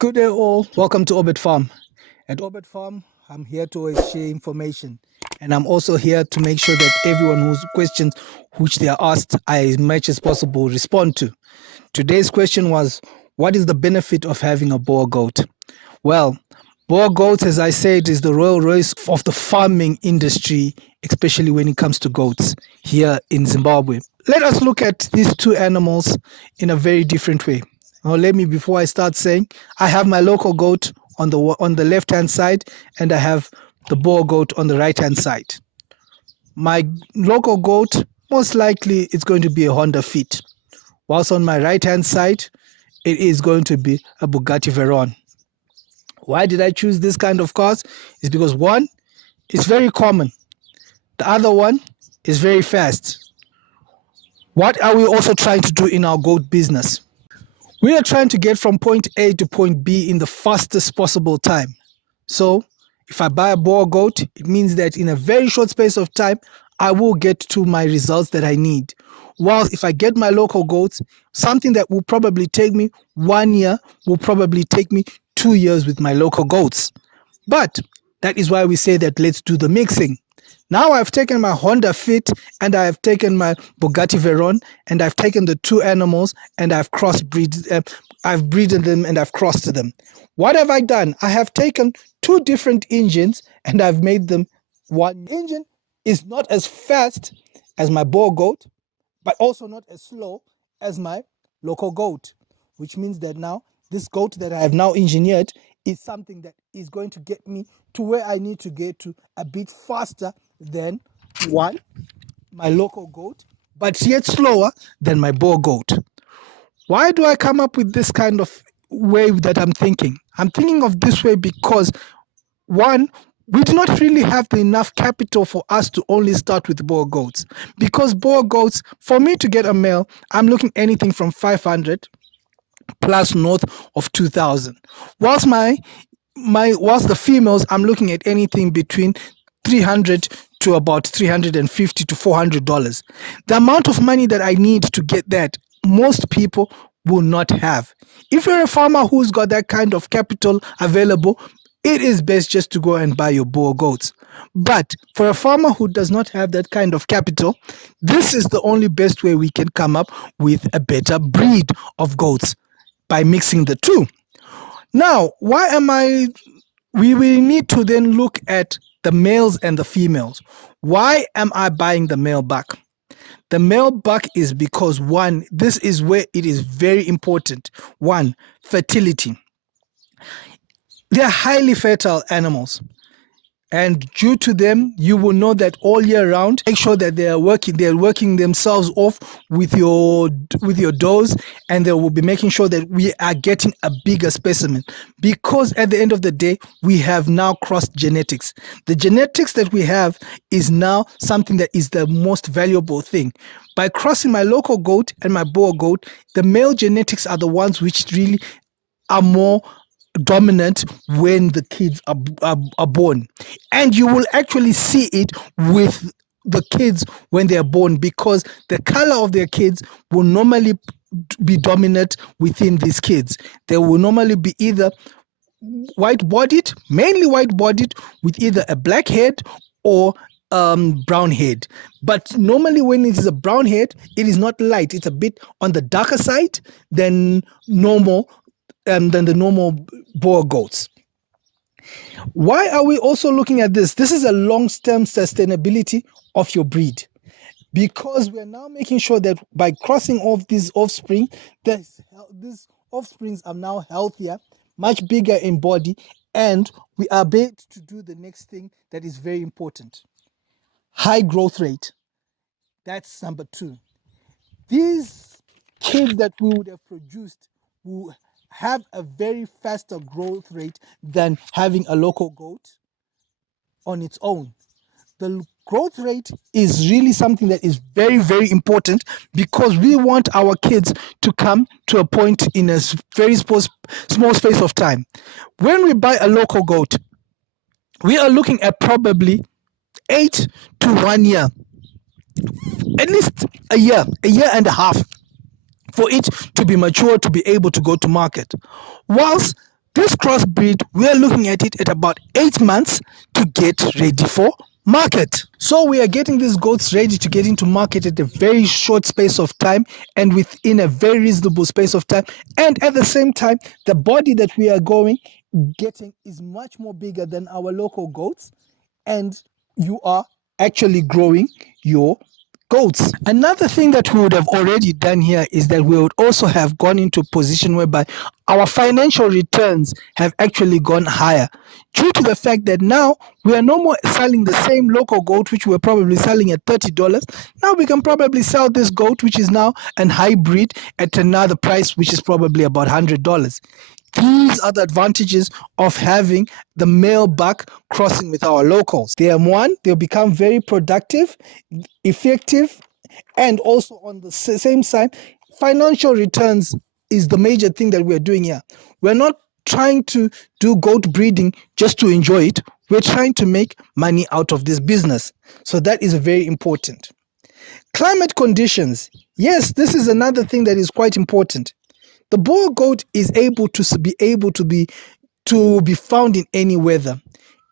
Good day all. Welcome to Orbit Farm. At Orbit Farm, I'm here to always share information. And I'm also here to make sure that everyone whose questions which they are asked, I as much as possible respond to. Today's question was, what is the benefit of having a Boer goat? Well, Boer goats, as I said, is the royal race of the farming industry, especially when it comes to goats here in Zimbabwe. Let us look at these two animals in a very different way. Now, before I start saying, I have my local goat on the left-hand side, and I have the Boer goat on the right-hand side. My local goat, most likely, it's going to be a Honda Fit. Whilst on my right-hand side, it is going to be a Bugatti Veyron. Why did I choose this kind of cars? It's because one, it's very common. The other one is very fast. What are we also trying to do in our goat business? We are trying to get from point A to point B in the fastest possible time. So if I buy a Boer goat, it means that in a very short space of time, I will get to my results that I need. Whilst if I get my local goats, something that will probably take me 1 year will probably take me 2 years with my local goats. But that is why we say that let's do the mixing. Now I've taken my Honda Fit and I have taken my Bugatti Veyron and I've taken the two animals and I've I've breeded them and I've crossed them. What have I done? I have taken two different engines and I've made them one. Engine is not as fast as my Boer goat, but also not as slow as my local goat, which means that now this goat that I have now engineered is something that is going to get me to where I need to get to a bit faster than my local goat, but yet slower than my Boer goat. Why do I come up with this kind of way that I'm thinking? I'm thinking of this way because, one, we do not really have enough capital for us to only start with Boer goats. Because Boer goats, for me to get a male, I'm looking anything from 500 plus north of 2,000. Whilst whilst the females, I'm looking at anything between 300 to about $350 to $400. The amount of money that I need to get that, most people will not have. If you're a farmer who's got that kind of capital available, it is best just to go and buy your Boer goats. But for a farmer who does not have that kind of capital, this is the only best way we can come up with a better breed of goats, by mixing the two. Now, we need to then look at the males and the females. Why am I buying the male buck? The male buck is because, one, this is where it is very important. One, fertility. They're highly fertile animals. And due to them, you will know that all year round, make sure that they're working themselves off with your does, and they will be making sure that we are getting a bigger specimen. Because at the end of the day, we have now crossed genetics. The genetics that we have is now something that is the most valuable thing. By crossing my local goat and my Boer goat, the male genetics are the ones which really are more dominant when the kids are born, and you will actually see it with the kids when they are born, because the color of their kids will normally be dominant within these kids. They will normally be either white-bodied, mainly white-bodied, with either a black head or brown head. But normally when it is a brown head, it is not light, it's a bit on the darker side than the normal Boer goats. Why are we also looking at this? This is a long-term sustainability of your breed, because we're now making sure that by crossing off these offspring, these offsprings are now healthier, much bigger in body, and we are able to do the next thing that is very important: high growth rate. That's number two. These kids that we would have produced will have a very faster growth rate than having a local goat on its own. The growth rate is really something that is very, very important, because we want our kids to come to a point in a very small space of time. When we buy a local goat, we are looking at probably 8 to 1 year, at least a year and a half, for it to be mature, to be able to go to market. Whilst This crossbreed, we are looking at it at about 8 months to get ready for market. So we are getting these goats ready to get into market at a very short space of time and within a very reasonable space of time. And at the same time, the body that we are getting is much more bigger than our local goats, and you are actually growing your goats. Another thing that we would have already done here is that we would also have gone into a position whereby our financial returns have actually gone higher due to the fact that now we are no more selling the same local goat which we were probably selling at $30. Now we can probably sell this goat, which is now an hybrid, at another price which is probably about $100. These are the advantages of having the male buck crossing with our locals. They'll become very productive, effective, and also on the same side, financial returns is the major thing that we're doing here. We're not trying to do goat breeding just to enjoy it. We're trying to make money out of this business. So that is very important. Climate conditions. Yes, this is another thing that is quite important. The Boer goat is able to be found in any weather.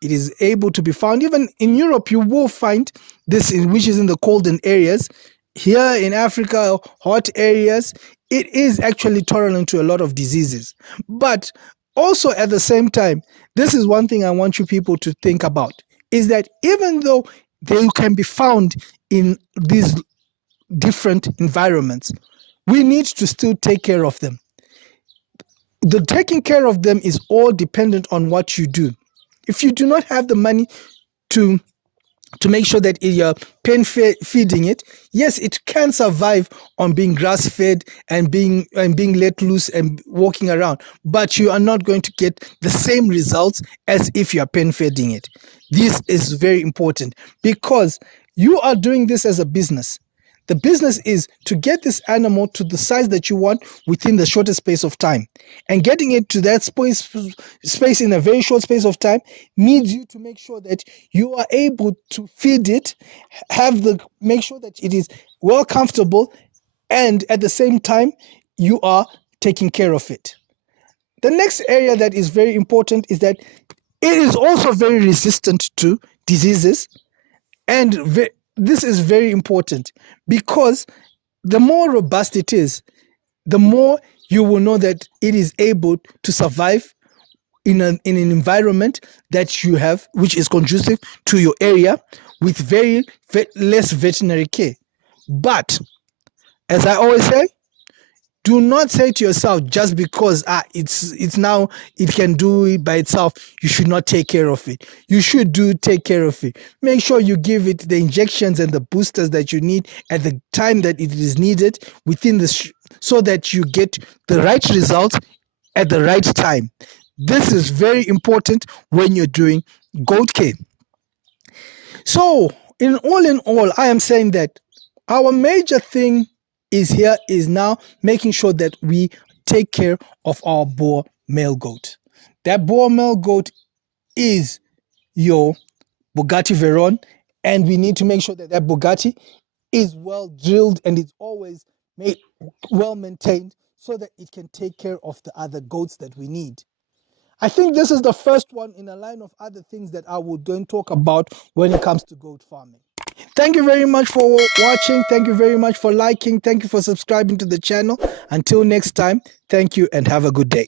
It is able to be found even in Europe. You will find this, which is in the colder areas. Here in Africa, hot areas, it is actually tolerant to a lot of diseases. But also at the same time, this is one thing I want you people to think about, is that even though they can be found in these different environments, we need to still take care of them. The taking care of them is all dependent on what you do. If you do not have the money to make sure that you're pen feeding it, yes, it can survive on being grass fed and being let loose and walking around, but you are not going to get the same results as if you are pen feeding it. This is very important because you are doing this as a business. The business is to get this animal to the size that you want within the shortest space of time. And getting it to that space in a very short space of time needs you to make sure that you are able to feed it, make sure that it is well comfortable, and at the same time, you are taking care of it. The next area that is very important is that it is also very resistant to diseases, and this is very important because the more robust it is, the more you will know that it is able to survive in an environment that you have, which is conducive to your area, with very less veterinary care. But as I always say, do not say to yourself, just because it's now it can do it by itself, you should not take care of it. You should take care of it. Make sure you give it the injections and the boosters that you need at the time that it is needed within so that you get the right results at the right time. This is very important when you're doing goat care. So in all, I am saying that our major thing is now making sure that we take care of our Boer male goat. That Boer male goat is your Bugatti Veyron, and we need to make sure that Bugatti is well drilled and it's always well maintained so that it can take care of the other goats that we need. I think this is the first one in a line of other things that I will then talk about when it comes to goat farming. Thank you very much for watching. Thank you very much for liking. Thank you for subscribing to the channel. Until next time, thank you and have a good day.